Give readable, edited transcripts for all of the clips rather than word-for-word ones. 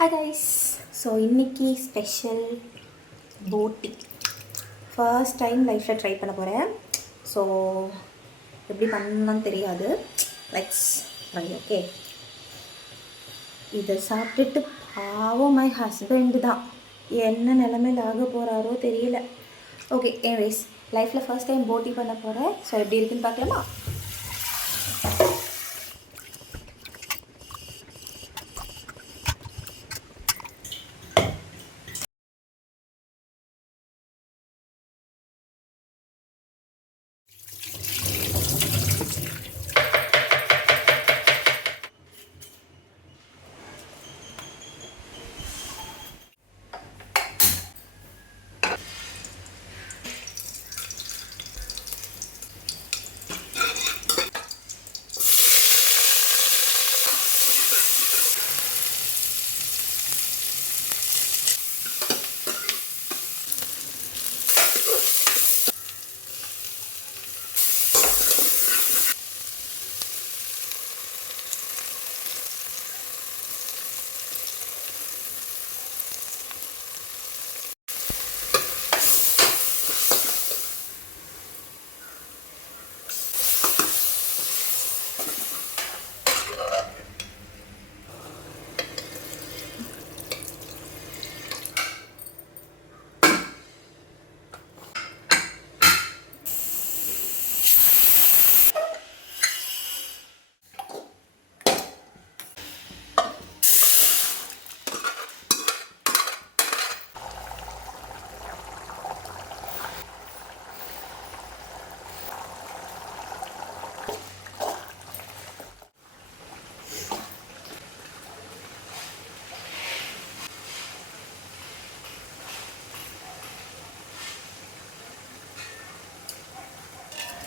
Hi guys. So இன்னைக்கு special போட்டி first time லைஃப்பில் ட்ரை பண்ண போகிறேன். ஸோ எப்படி பண்ணணும்னு தெரியாது. Let's try. ஓகே, இதை சாப்பிட்டுட்டு பாவம் மை ஹஸ்பண்ட் தான் என்ன நிலமையில் ஆக போகிறாரோ தெரியல. ஓகே, எனிவேஸ் லைஃப்பில் ஃபர்ஸ்ட் டைம் போட்டி பண்ண போகிறேன். ஸோ எப்படி இருக்குன்னு பார்க்கலாமா?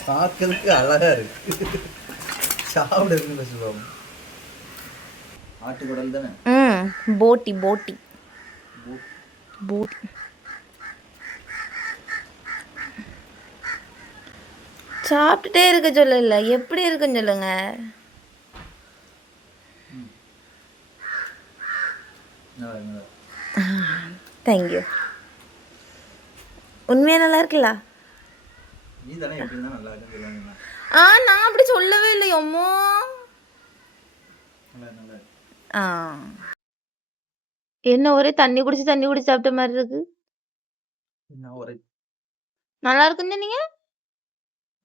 பார்க்கறதுக்கு அழகா இருக்கு. சாப்பிட இருக்குன்னு சொல்லுவாங்க. ஆட்டுக்குடல் தானே. போட்டி போட்டி போட்டி சாப்பிட்டுட்டே இருக்க சொல்லல, எப்படி இருக்குன்னு சொல்லுங்க. தேங்க்யூ. உண்மையா நல்லா இருக்குல்ல? நீ தானே எப்படி இருந்தா நல்லா இருக்குன்னு சொல்லுவாங்க. நான் அப்படி சொல்லவே இல்லை அம்மா. என்ன ஒரே தண்ணி குடிச்சு சாப்பிட்ட மாதிரி இருக்கு. நல்லா இருக்குன்னு சொன்னீங்க.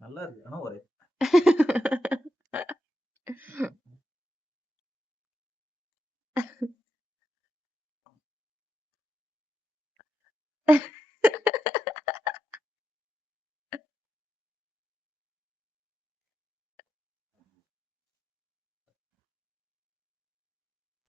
நல்லா இருக்கு, ஆனா ஒரே